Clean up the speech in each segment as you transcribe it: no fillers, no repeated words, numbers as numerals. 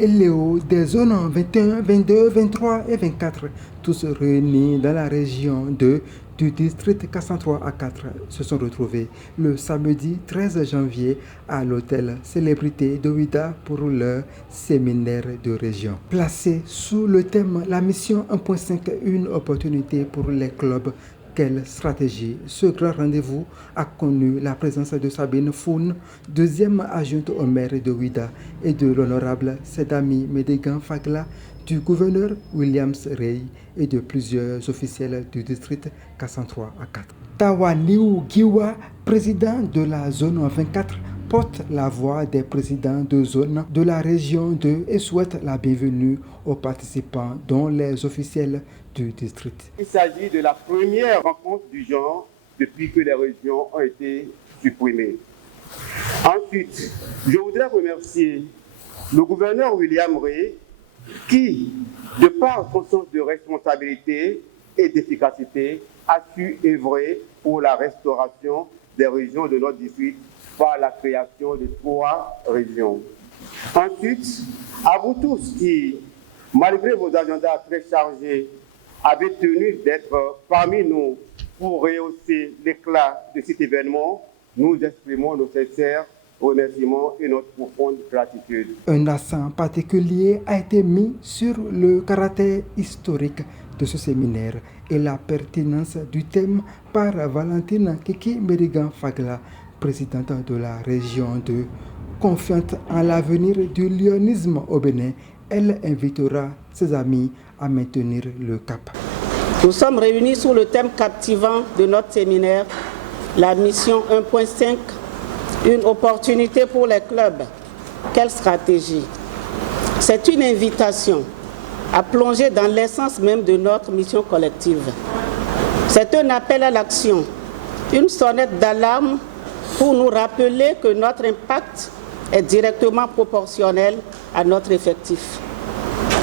et Léo des zones 21, 22, 23 et 24, tous réunis dans la région du district 403 à 4, se sont retrouvés le samedi 13 janvier à l'hôtel Célébrité de Ouidah pour leur séminaire de région. Placé sous le thème La mission 1.5, une opportunité pour les clubs. Quelle stratégie? Ce grand rendez-vous a connu la présence de Sabine Foun, deuxième adjointe au maire de Ouidah, et de l'honorable Sedami Médégan Fagla, du gouverneur Williams Rey et de plusieurs officiels du district 403 à 4. Tawaniou Giwa, président de la zone 24, porte la voix des présidents de zone de la région 2 et souhaite la bienvenue aux participants, dont les officiels du district. Il s'agit de la première rencontre du genre depuis que les régions ont été supprimées. Ensuite, je voudrais remercier le gouverneur William Rey qui, de par son sens de responsabilité et d'efficacité, a su œuvrer pour la restauration des régions de notre district par la création de 3 régions. Ensuite, à vous tous qui, malgré vos agendas très chargés, avez tenu d'être parmi nous pour rehausser l'éclat de cet événement, nous exprimons nos sincères remerciements et notre profonde gratitude. Un accent particulier a été mis sur le caractère historique de ce séminaire et la pertinence du thème par Valentine Kiki Médégan Fagla, présidente de la région 2. Confiante en l'avenir du lionisme au Bénin, elle invitera ses amis à maintenir le cap. Nous sommes réunis sous le thème captivant de notre séminaire, la mission 1.5, une opportunité pour les clubs. Quelle stratégie? C'est une invitation à plonger dans l'essence même de notre mission collective. C'est un appel à l'action, une sonnette d'alarme pour nous rappeler que notre impact est directement proportionnel à notre effectif.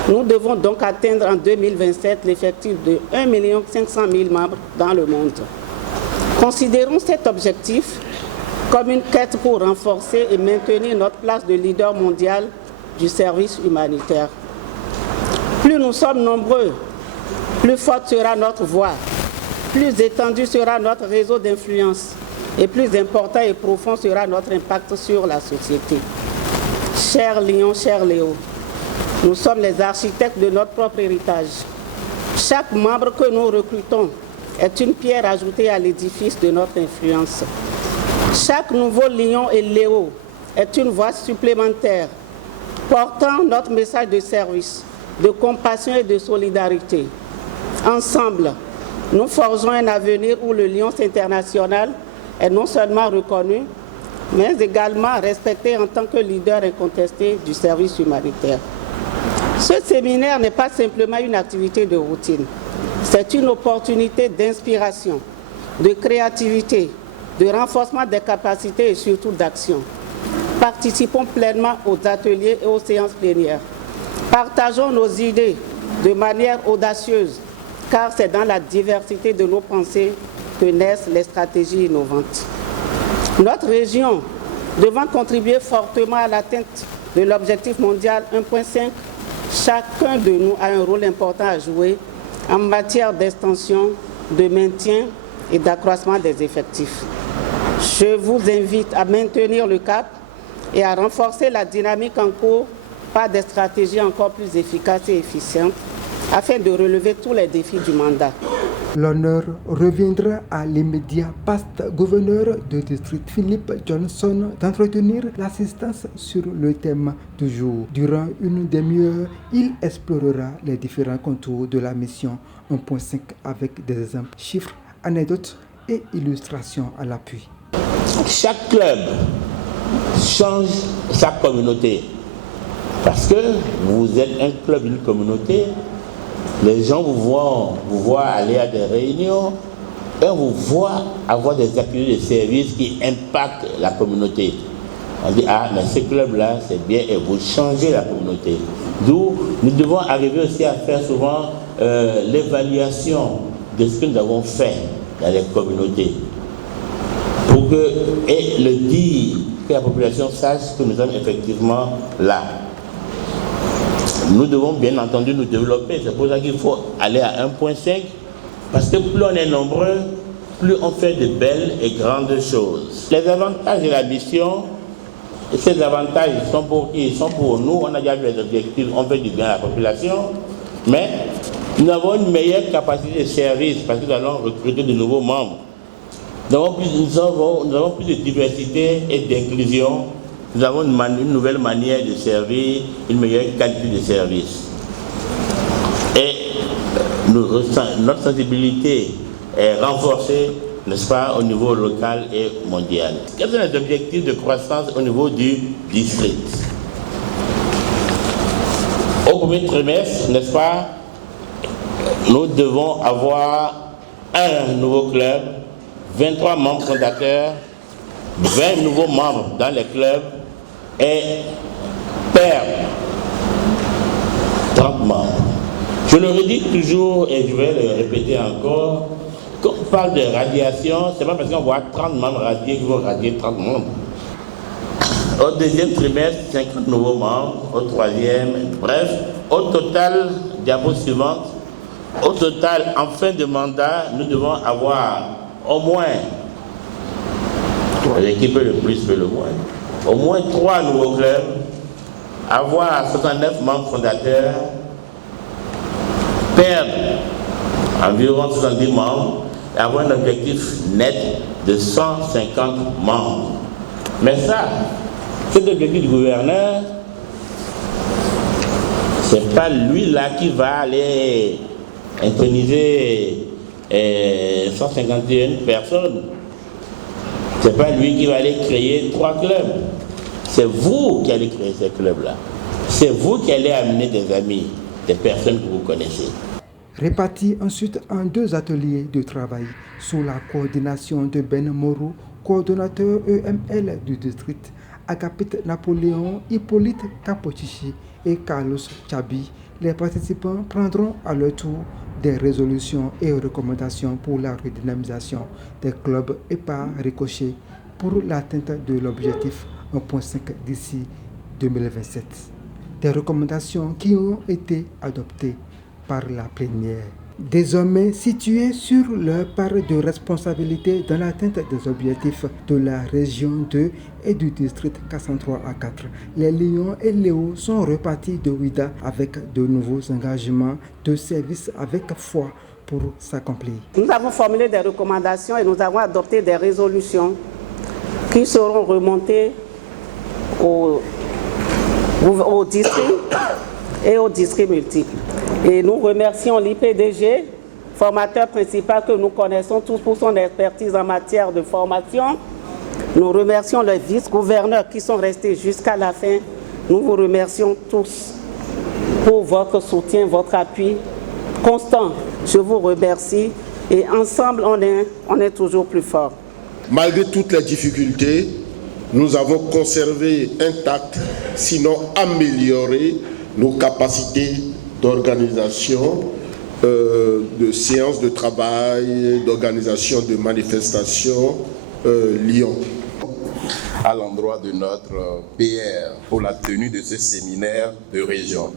Nous devons donc atteindre en 2027 l'effectif de 1 500 000 membres dans le monde. Considérons cet objectif comme une quête pour renforcer et maintenir notre place de leader mondial du service humanitaire. Plus nous sommes nombreux, plus forte sera notre voix, plus étendu sera notre réseau d'influence et plus important et profond sera notre impact sur la société. Cher Lion, cher Léo, nous sommes les architectes de notre propre héritage. Chaque membre que nous recrutons est une pierre ajoutée à l'édifice de notre influence. Chaque nouveau Lion et Léo est une voix supplémentaire portant notre message de service, de compassion et de solidarité. Ensemble, nous forgeons un avenir où le Lion international est non seulement reconnu, mais également respecté en tant que leader incontesté du service humanitaire. Ce séminaire n'est pas simplement une activité de routine, c'est une opportunité d'inspiration, de créativité, de renforcement des capacités et surtout d'action. Participons pleinement aux ateliers et aux séances plénières. Partageons nos idées de manière audacieuse, car c'est dans la diversité de nos pensées que naissent les stratégies innovantes. Notre région, devant contribuer fortement à l'atteinte de l'objectif mondial 1.5, chacun de nous a un rôle important à jouer en matière d'extension, de maintien et d'accroissement des effectifs. Je vous invite à maintenir le cap et à renforcer la dynamique en cours par des stratégies encore plus efficaces et efficientes afin de relever tous les défis du mandat. L'honneur reviendra à l'immédiat past gouverneur du district Philippe Johnson d'entretenir l'assistance sur le thème du jour. Durant une demi-heure, il explorera les différents contours de la mission 1.5 avec des exemples, chiffres, anecdotes et illustrations à l'appui. Chaque club change sa communauté. Parce que vous êtes un club, une communauté, les gens vous voient aller à des réunions et on vous voit avoir des activités de service qui impactent la communauté. On dit, ah, mais ce club-là, c'est bien, et vous changez la communauté. D'où nous devons arriver aussi à faire souvent l'évaluation de ce que nous avons fait dans les communautés. Pour que, et le dire, que la population sache que nous sommes effectivement là. nous devons bien entendu nous développer. C'est pour ça qu'il faut aller à 1,5, parce que plus on est nombreux, plus on fait de belles et grandes choses. Les avantages de la mission, ces avantages sont pour qui? Ils sont pour nous. On a déjà vu les objectifs, on veut du bien à la population, mais nous avons une meilleure capacité de service parce que nous allons recruter de nouveaux membres. Nous avons plus de diversité et d'inclusion. Nous avons une nouvelle manière de servir, une meilleure qualité de service. Et notre sensibilité est renforcée, n'est-ce pas, au niveau local et mondial. Quels sont les objectifs de croissance au niveau du district? Au premier trimestre, n'est-ce pas, nous devons avoir un nouveau club, 23 membres fondateurs, 20 nouveaux membres dans les clubs et perdre 30 membres. Je le redis toujours et je vais le répéter encore. Quand on parle de radiation, ce n'est pas parce qu'on voit 30 membres radiés qu'il faut radier 30 membres. Au deuxième trimestre, 50 nouveaux membres. Au troisième, bref, au total, diapo suivante, au total, en fin de mandat, nous devons avoir au moins, l'équipe le plus peut le moins, au moins 3 nouveaux clubs, avoir 69 membres fondateurs, perdre environ 70 membres et avoir un objectif net de 150 membres. Mais ça, cet objectif du gouverneur, c'est pas lui là qui va aller introniser 151 personnes. C'est pas lui qui va aller créer 3 clubs. C'est vous qui allez créer ces clubs-là. C'est vous qui allez amener des amis, des personnes que vous connaissez. Répartis ensuite en 2 ateliers de travail sous la coordination de Ben Moreau, coordonnateur EML du district, Agapit Napoléon, Hippolyte Capochichi et Carlos Chabi. Les participants prendront à leur tour des résolutions et recommandations pour la redynamisation des clubs et par ricochet pour l'atteinte de l'objectif 1,5 d'ici 2027. Des recommandations qui ont été adoptées par la plénière. Désormais situés sur leur part de responsabilité dans l'atteinte des objectifs de la région 2 et du district 403 à 4, les Lions et Léo sont repartis de Ouida avec de nouveaux engagements de service avec foi pour s'accomplir. Nous avons formulé des recommandations et nous avons adopté des résolutions qui seront remontées au district et aux districts multiples. Et nous remercions l'IPDG, formateur principal que nous connaissons tous pour son expertise en matière de formation. Nous remercions les vice-gouverneurs qui sont restés jusqu'à la fin. Nous vous remercions tous pour votre soutien, votre appui constant. Je vous remercie et ensemble, on est toujours plus forts. Malgré toutes les difficultés, nous avons conservé intactes, sinon amélioré, nos capacités d'organisation, de séances de travail, d'organisation de manifestations, Lyon. À l'endroit de notre PR pour la tenue de ce séminaire de région.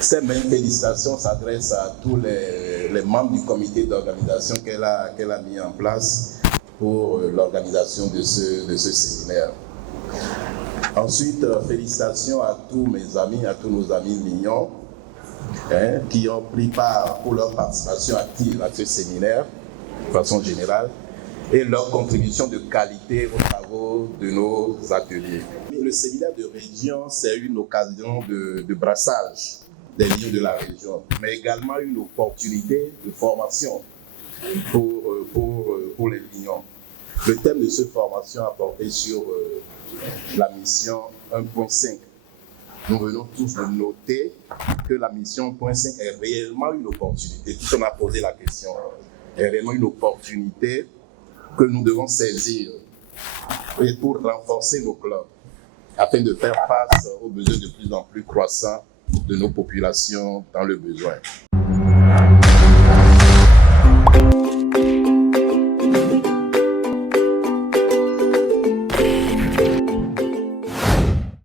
Ces mêmes félicitations s'adressent à tous les membres du comité d'organisation qu'elle a mis en place pour l'organisation de ce séminaire. Ensuite, félicitations à tous mes amis, à tous nos amis mignons qui ont pris part pour leur participation active à ce séminaire, de façon générale, et leur contribution de qualité aux travaux de nos ateliers. Le séminaire de région, c'est une occasion de brassage des lions de la région, mais également une opportunité de formation pour les lions. Le thème de cette formation a porté sur la mission 1.5. Nous venons tous de noter que la mission 1.5 est réellement une opportunité. Tout on a posé la question, est réellement une opportunité que nous devons saisir et pour renforcer nos clubs afin de faire face aux besoins de plus en plus croissants de nos populations dans le besoin.